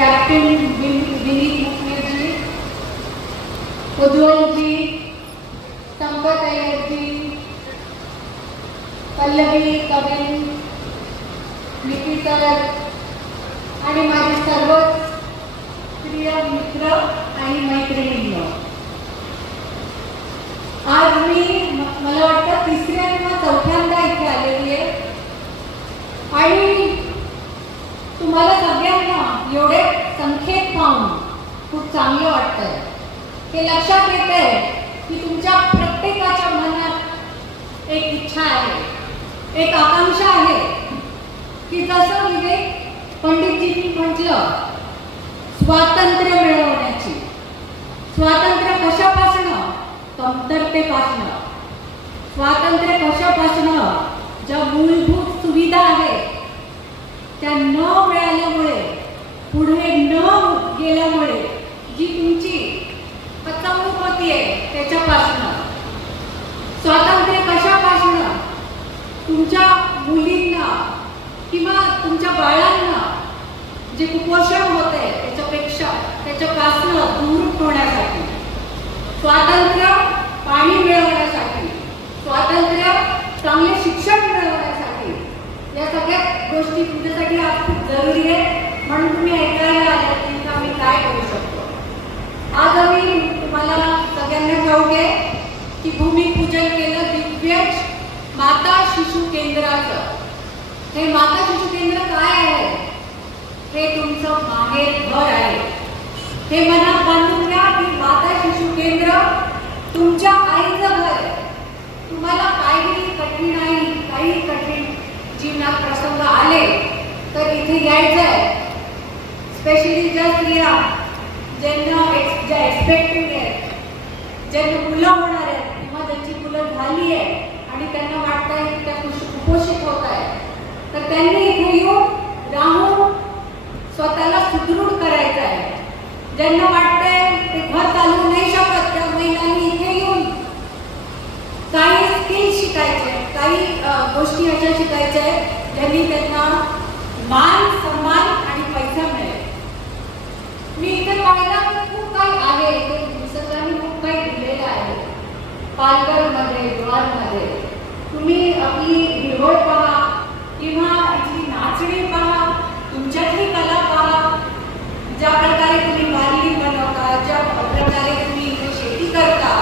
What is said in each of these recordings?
Captain Vineet Mukherjee ji G Sampath Iyer जी पल्लवी कविन निकितर आणि माझे सर्व प्रिय मित्र आणि मैत्रिणी आज मी मला वाटतं तिसऱ्या किंवा चौथ्यांदा इथे आलेली आहे. आणि तुम्हाला सगळ्यांना एवढे संख्येत पाहून खूप चांगलं वाटतंय. हे लक्षात येत आहे की तुमच्या प्रत्येकाच्या मनात एक इच्छा आहे एक आकांक्षा आहे की जसं विवेक पंडितजींनी म्हटलं स्वातंत्र्य मिळवण्याची. स्वातंत्र्य कशापासनं? कमतरतेपासनं. स्वातंत्र्य कशापासनं? ज्या मूलभूत सुविधा आहेत त्या न मिळाल्यामुळे पुढे न गेल्यामुळे जी तुमची पतंग होती आहे त्याच्यापासनं स्वातंत्र्य कशापासनं तुमच्या मुलींना किंवा तुमच्या बाळांना जे कुपोषण होत आहे त्याच्यापेक्षा त्याच्यापासून दूर होण्यासाठी स्वातंत्र्य पाणी मिळवण्यासाठी स्वातंत्र्य चांगले शिक्षण मिळवण्यासाठी या सगळ्या गोष्टी तुमच्यासाठी आज खूप जरुरी आहे. म्हणून तुम्ही ऐकायला आलात की आम्ही काय करू शकतो. आज आम्ही तुम्हाला सगळ्यांना ठाऊक आहे की भूमिपूजन केलं दिव्य माता शिशु केंद्राचं. हे माता शिशु केंद्र काय आहे? हे तुमचं माहेर घर आहे. हे मनात बांधून घ्या की माता शिशु केंद्र तुमच्या आईचं घर आहे. तुम्हाला काही कठीणाई काही कठीण जीवनात प्रसंग आले तर इथे यायचं आहे स्पेशली ज्या स्त्रिया ज्यांना एक्स ज्या एक्सपेक्टिंग आहेत ज्यांना मुलं होणार आहेत किंवा ज्यांची मुलं झाली आहे आणि त्यांना वाटत आहे की त्या कुपोषित होत आहेत तर त्यांनी इथे येऊन राहून स्वतःला सुदृढ करायचं आहे. ज्यांना वाटतंय ते घर चालवू नाही शकत त्या महिलांनी इथे येऊन काही स्किल शिकायचे काही गोष्टी अशा शिकायच्या आहेत ज्यांनी त्यांना मान सन्मान मी इथे पाहिला खूप काही आहे. इथे खूप काही दिलेलं आहे. पालघरमध्ये द्वारमध्ये तुम्ही आपली हिरवळ पहा किंवा इथली नाचणी पहा. तुमच्यातली कला पहा. ज्या प्रकारे तुम्ही वारली बनवता ज्या प्रकारे तुम्ही इथे शेती करता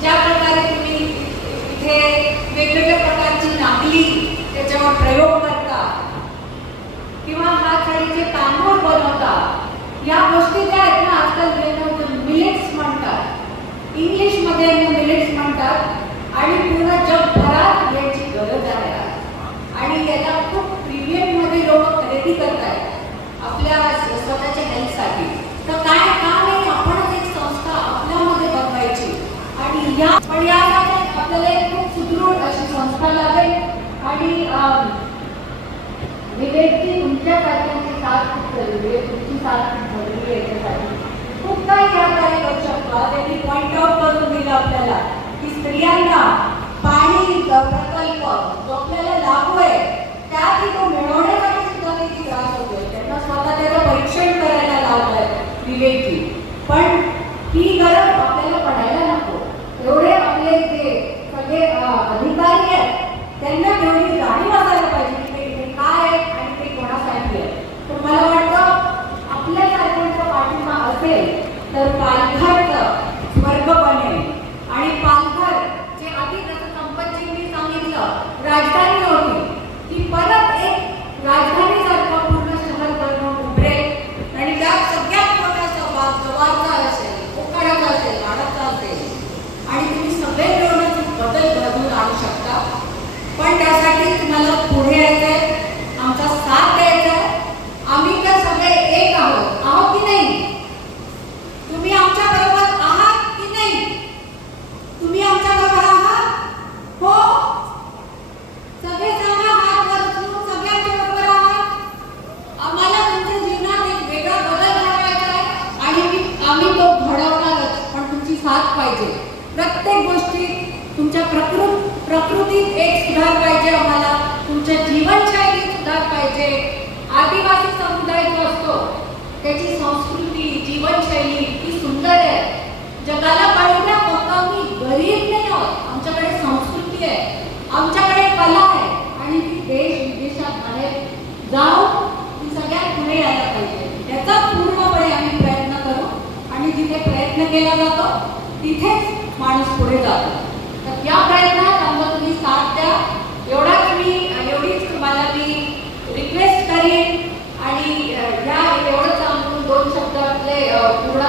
ज्या प्रकारे तुम्ही इथे वेगवेगळ्या प्रकारची नागली त्याच्यावर प्रयोग करता. किंवा हातसाडीचे तांदूळ बनवता. या गोष्टी ज्या आहेत ना आजकाल मिलेट्स म्हणतात. इंग्लिशमध्ये मिलेट्स म्हणतात आणि पूर्ण जगभरात याची गरज आहे. आणि याला खूप प्रीमियममध्ये लोक खरेदी करतायत आपल्या स्वतःच्या हेल्थसाठी तर काय का नाही आपणच एक संस्था आपल्यामध्ये बनवायची. आणि या पण यासाठी आपल्याला एक खूप सुदृढ अशी संस्था लागेल. आणि विवेकची तुमच्या तुमच्यासारख्यांची साथ खूप जरुरी आहे. तुमची साथ खूप जरुरी आहे याच्यासाठी. खूप काही सहकार्य करू शकतो त्यांनी पॉईंट आउट करून दिलं आपल्याला की स्त्रियांना पाणी प्रकल्प जो आपल्याला लागू आहे त्यात तो मिळवण्यासाठी सुद्धा किती त्रास होतोय. त्यांना स्वतः त्याचं परीक्षण करायला लावलंय विवेकची पण ही गरज आपल्याला पडायला नको. एवढे आपले जे सगळे अधिकारी आहेत त्यांना तेवढी जाणीव असायला पाहिजे की ते इथे काय आहे आणि ते कोणासाठी आहे तर मला वाटतं आपल्यासारख्यांचा पाठिंबा असेल तर पालघरचं स्वर्ग बनेल. आणि पालघर जे आधी जसं संपतजींनी सांगितलं राजधानी होती ती परत एक राजधानीसारखं पूर्ण शहर बनवून उभरेल. आणि त्यात सगळ्यात मोठा सहभाग जवाचा असेल कोकणाचा असेल लाडाचा असेल. आणि तुम्ही सगळे मिळून बदल घडवून आणू शकता. पण त्यासाठी तुम्हाला पुढे यायचंय आमचा साथ द्यायचा आहे आम्ही तर सगळे एक आहोत आहोत की नाही तुम्ही आमच्या बरोबर आहात की नाही तुम्ही आमच्या बरोबर आहात हो सगळे सांगा हात वर उचलून सगळे आमच्या बरोबर आहात आम्हाला तुमच्या जीवनात एक वेगळा बदल घडवायचा आहे आणि मी- आम्ही तो घडवणारच पण तुमची साथ पाहिजे प्रत्येक गोष्टीत तुमच्या प्रकृत प्रकृतीत एक सुधार पाहिजे आम्हाला. तुमच्या जीवनशैलीत सुधार पाहिजे. आदिवासी समुदाय जो असतो त्याची संस्कृती जीवनशैली इतकी सुंदर आहे. जगाला कळू द्या फक्त गरीब नाही आहोत. आमच्याकडे संस्कृती आहे. आमच्याकडे कला आहे. आणि ती देश विदेशात बाहेर जाऊन ती सगळ्यात पुढे यायला पाहिजे. याचा पूर्णपणे आम्ही प्रयत्न करू. आणि जिथे प्रयत्न केला जातो तिथेच माणूस पुढे जातो. या प्रयत्नात आमचा तुम्ही साथ द्या. एवढा तुम्ही एवढीच तुम्हाला मी रिक्वेस्ट करेन. आणि या एवढंच आम्ही दोन शब्द आपले पूर्ण